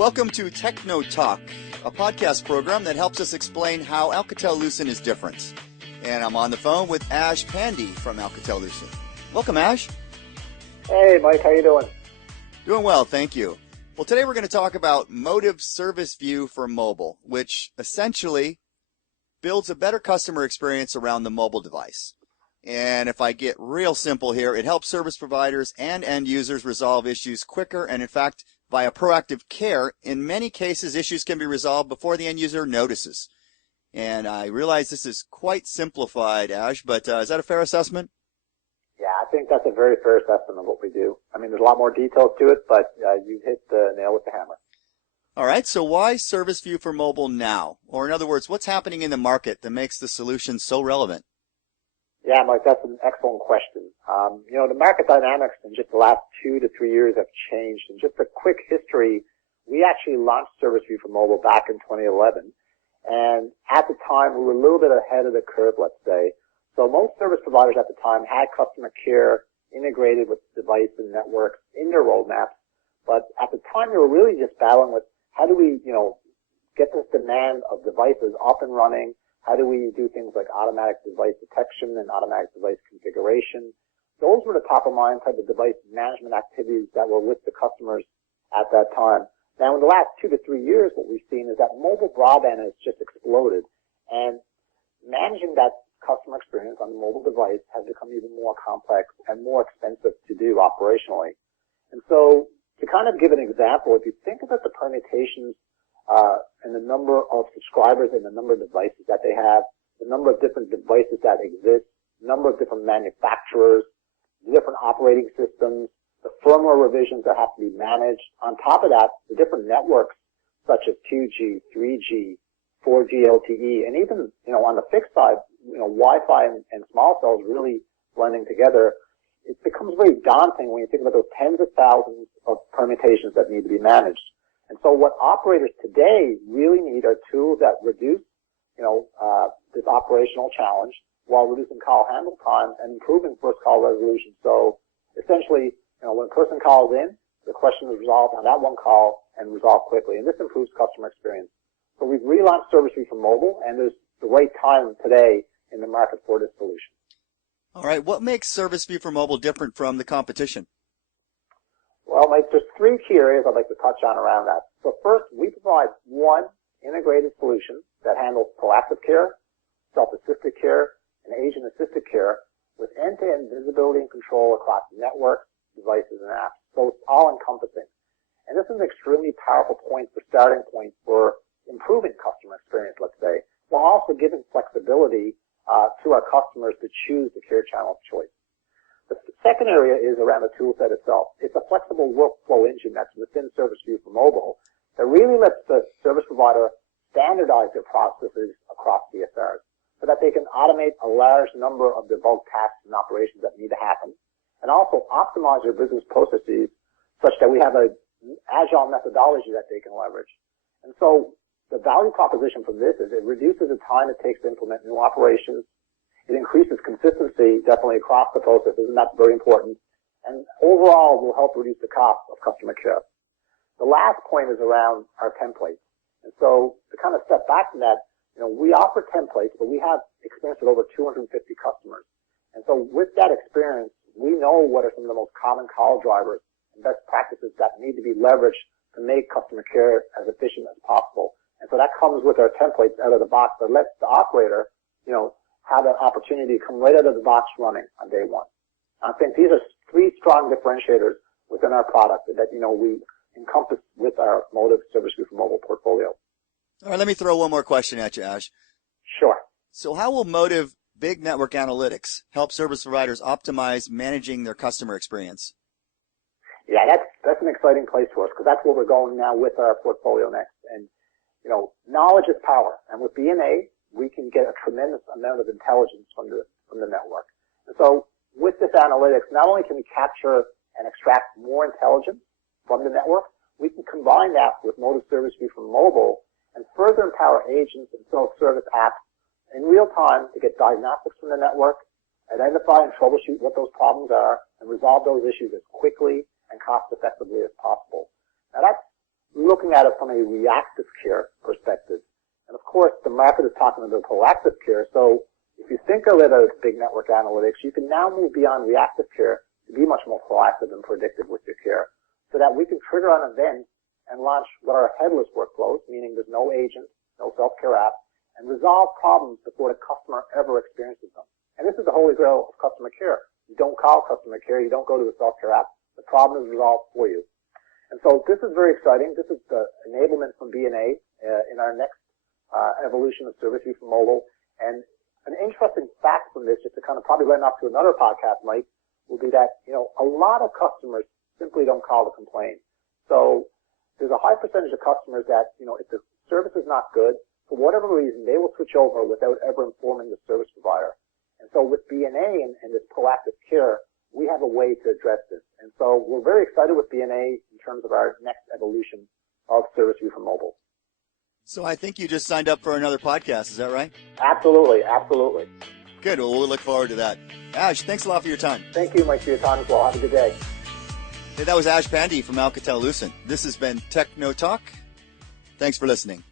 Welcome to Techno Talk, a podcast program that helps us explain how Alcatel-Lucent is different. And I'm on the phone with Ash Pandey from Alcatel-Lucent. Welcome, Ash. Hey, Mike. How you doing? Doing well, thank you. Well, today we're going to talk about Motive ServiceView for mobile, which essentially builds a better customer experience around the mobile device. And if I get real simple here, it helps service providers and end users resolve issues quicker and, in fact, via proactive care. In many cases, issues can be resolved before the end user notices. And I realize this is quite simplified, Ash, but is that a fair assessment? Yeah, I think that's a very fair assessment of what we do. I mean, there's a lot more details to it, but you hit the nail with the hammer. All right, so why ServiceView for mobile now? Or in other words, what's happening in the market that makes the solution so relevant? Yeah, Mike, that's an excellent question. The market dynamics in just the last 2 to 3 years have changed. And just a quick history, we actually launched ServiceView for mobile back in 2011. And at the time, we were a little bit ahead of the curve, let's say. So most service providers at the time had customer care integrated with device and networks in their roadmaps. But at the time, they were really just battling with how do we, get this demand of devices up and running? How do we do things like automatic device detection and automatic device configuration? Those were the top of mind type of device management activities that were with the customers at that time. Now, in the last 2 to 3 years, what we've seen is that mobile broadband has just exploded, and managing that customer experience on the mobile device has become even more complex and more expensive to do operationally. And so, to kind of give an example, if you think about the permutations and the number of subscribers and the number of devices that they have, the number of different devices that exist, the number of different manufacturers, the different operating systems, the firmware revisions that have to be managed. On top of that, the different networks such as 2G, 3G, 4G LTE, and even, on the fixed side, Wi-Fi and small cells really blending together. It becomes very daunting when you think about those tens of thousands of permutations that need to be managed. And so what operators today really need are tools that reduce, this operational challenge while reducing call handle time and improving first call resolution. So essentially, when a person calls in, the question is resolved on that one call and resolved quickly. And this improves customer experience. So we've relaunched ServiceView for mobile, and there's the right time today in the market for this solution. All right, what makes ServiceView for mobile different from the competition? Well, Mike, there's 3 key areas I'd like to touch on around that. So first, we provide one integrated solution that handles proactive care, self-assisted care, and agent-assisted care with end-to-end visibility and control across networks, devices, and apps. So it's all-encompassing. And this is an extremely powerful starting point for improving customer experience, let's say, while also giving flexibility to our customers to choose the care channel of choice. The second area is around the tool set itself. It's a flexible workflow engine that's within ServiceView for mobile that really lets the service provider standardize their processes across CSRs so that they can automate a large number of the bulk tasks and operations that need to happen, and also optimize their business processes such that we have an agile methodology that they can leverage. And so the value proposition from this is it reduces the time it takes to implement new operations. It increases consistency, definitely across the processes, and that's very important. And overall, will help reduce the cost of customer care. The last point is around our templates. And so to kind of step back from that, we offer templates, but we have experience with over 250 customers. And so with that experience, we know what are some of the most common call drivers and best practices that need to be leveraged to make customer care as efficient as possible. And so that comes with our templates out of the box that lets the operator, have an opportunity to come right out of the box running on day one. I think these are 3 strong differentiators within our product that, we encompass with our Motive ServiceView for mobile portfolio. All right, let me throw one more question at you, Ash. Sure. So how will Motive Big Network Analytics help service providers optimize managing their customer experience? Yeah, that's an exciting place for us because that's where we're going now with our portfolio next. And, knowledge is power. And with BNA, we can get a tremendous amount of intelligence from the network. And so with this analytics, not only can we capture and extract more intelligence from the network, we can combine that with Motive ServiceView for mobile and further empower agents and self-service apps in real time to get diagnostics from the network, identify and troubleshoot what those problems are, and resolve those issues as quickly and cost effectively as possible. Now that's looking at it from a reactive care perspective. And of course, the market is talking about proactive care. So if you think a little about big network analytics, you can now move beyond reactive care to be much more proactive and predictive with your care, so that we can trigger an event and launch what are headless workflows, meaning there's no agent, no self-care app, and resolve problems before the customer ever experiences them. And this is the holy grail of customer care. You don't call customer care. You don't go to the self-care app. The problem is resolved for you. And so this is very exciting. This is the enablement from BNA in our next evolution of ServiceView for mobile. And an interesting fact from this, just to kind of probably lend off to another podcast, Mike, will be that, a lot of customers simply don't call to complain. So there's a high percentage of customers that, if the service is not good, for whatever reason, they will switch over without ever informing the service provider. And so with BNA and this proactive care, we have a way to address this. And so we're very excited with BNA in terms of our next evolution of ServiceView for mobile. So I think you just signed up for another podcast. Is that right? Absolutely. Absolutely. Good. Well, we'll look forward to that. Ash, thanks a lot for your time. Thank you, Mike, for your time as well. Have a good day. Hey, that was Ash Pandy from Alcatel-Lucent. This has been Techno Talk. Thanks for listening.